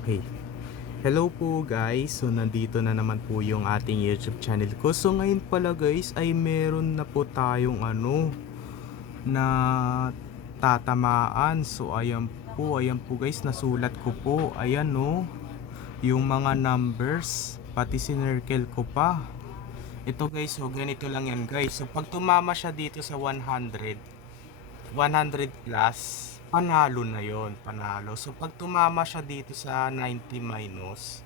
Okay. Hello po guys. So nandito na naman po yung ating YouTube channel ko. So ngayon pala guys ay meron na po tayong ano na tatamaan. So ayan po, ayan po guys, nasulat ko po. Ayan no. Yung mga numbers pati sinircle ko pa. Ito guys, so ganito lang yan guys. So pag tumama siya dito sa 100 100 plus, panalo na yon panalo. So pag tumama siya dito sa 90 minus,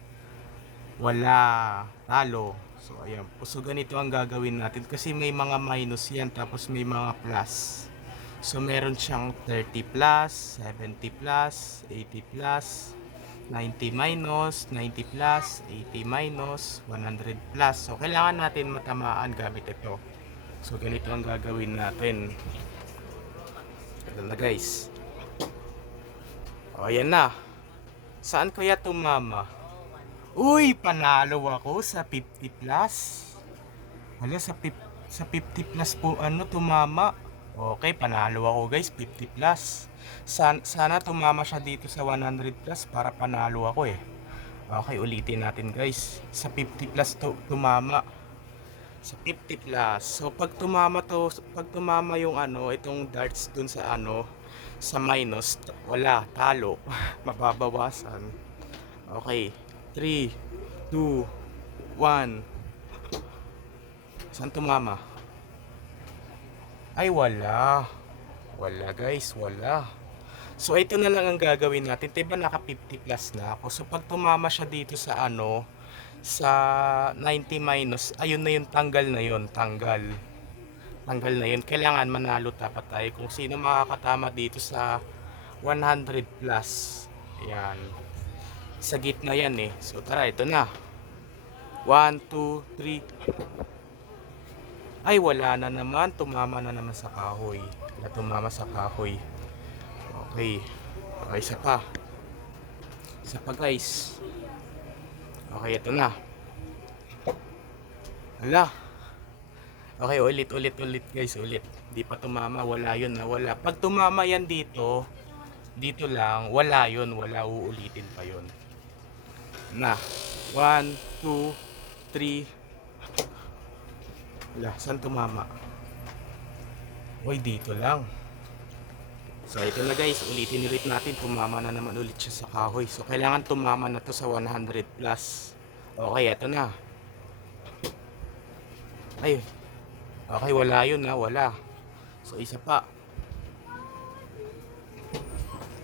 wala, talo. So ayan. So ganito ang gagawin natin kasi may mga minus yan tapos may mga plus. So meron siyang 30 plus, 70 plus, 80 plus, 90 minus, 90 plus, 80 minus, 100 plus. So kailangan natin matamaan gamit ito. So ganito ang gagawin natin. Ito na guys. O, ayan na. Saan kaya tumama? Uy, panalo ako sa 50 plus. Hala, sa, pip- sa 50 plus po ano, tumama. Okay, panalo ako guys, 50 plus. San- sana tumama siya dito sa 100 plus para panalo ako eh. Okay, ulitin natin guys. Sa 50 plus to, tumama sa 50 plus. So pag tumama to, pag tumama yung ano, itong darts dun sa ano, sa minus, wala, talo. Mababawasan. Okay. 3, 2, 1. Saan tumama? Ay, wala. Wala guys, wala. So ito na lang ang gagawin natin. Diba naka 50 plus na ako. So pag tumama siya dito sa ano, sa 90 minus, ayun na yung tanggal na yun, tanggal. Tanggal na yun. Kailangan manalo dapat tayo kung sino makakatama dito sa 100 plus. Ayan. Sa gitna yan eh. So tara, ito na. 1, 2, 3. Ay, wala na naman. Tumama na naman sa kahoy. Wala tumama sa kahoy. Okay. Okay, isa pa. Isa pa guys. Okay, ito na. Hala. Okay, ulit, ulit, ulit guys, ulit. Di pa tumama, wala yun na wala. Pag tumama yan dito, dito lang, wala yun, wala, uulitin pa yun. Na. 1, 2, 3. Wala, saan tumama? Uy, dito lang. So ito na guys, ulitin ulit natin, tumama na naman ulit siya sa kahoy. So kailangan tumama na to sa 100 plus. Okay, ito na. Ay, okay, wala yun na, wala. So isa pa.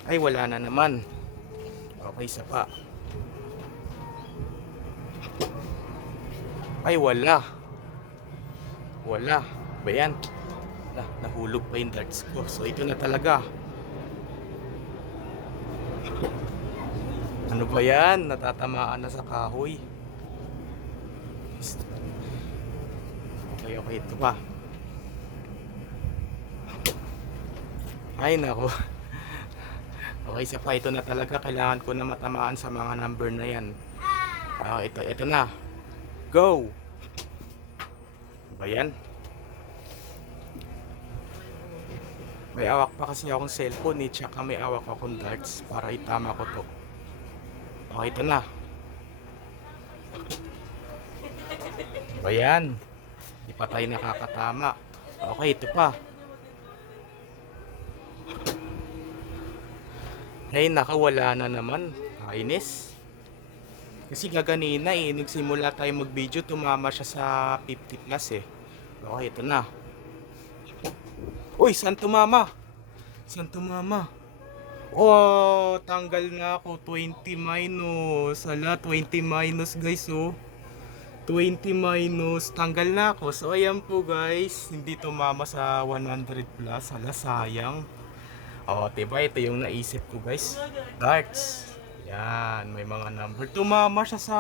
Ay, wala na naman. Okay, isa pa. Ay, wala. Wala. Ba yan? Na, nahulog pa yung darts ko. So ito na talaga. Ano ba yan? Natatamaan na sa kahoy. Okay, okay. Ito pa. Ay, nako. Okay, isa pa. Ito na talaga. Kailangan ko na matamaan sa mga number na yan. Ah, ito, ito na. Go! Ano Ba yan? May awak pa kasi akong cellphone eh, tsaka may awak akong darts para itama ko to. Okay, ito na. Ba yan? Di pa tayo nakakatama. Okay, ito pa. Ay, nakawala na naman. Kainis. Kasi gaganina eh, nagsimula tayo mag-video, tumama siya sa 50 plus eh. Okay, ito na. Uy, saan tumama? Saan tumama? Oh, tanggal na ako. 20 minus. Ala, 20 minus guys oh. 20 minus. Tanggal na ako. So, ayan po guys. Hindi tumama sa 100 plus. Ala, sayang. Oh, diba? Ito yung naisip ko guys. Darts. Yan, may mga number. Tumama siya sa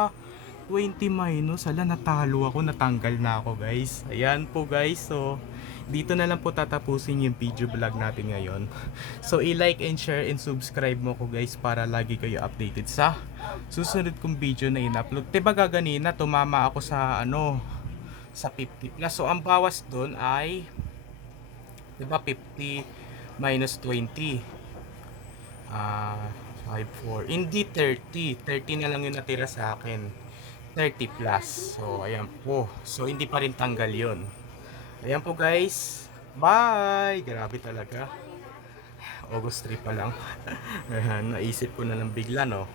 20 minus. Ala, natalo ako. Natanggal na ako guys. Ayan po guys. So, dito na lang po tatapusin yung video vlog natin ngayon. So, i-like and share and subscribe mo ko guys para lagi kayo updated sa susunod kong video na in-upload. Diba gaganina, tumama ako sa ano, sa 50 plus. So, ang bawas doon ay, diba 50 minus 20. Ah, 5, 4. Hindi 30. 30 na lang yung natira sa akin. 30 plus. So, ayan po. So, hindi pa rin tanggal yun. Ayan po guys. Bye! Grabe talaga. August 3 pa lang. Naisip ko na lang bigla, no?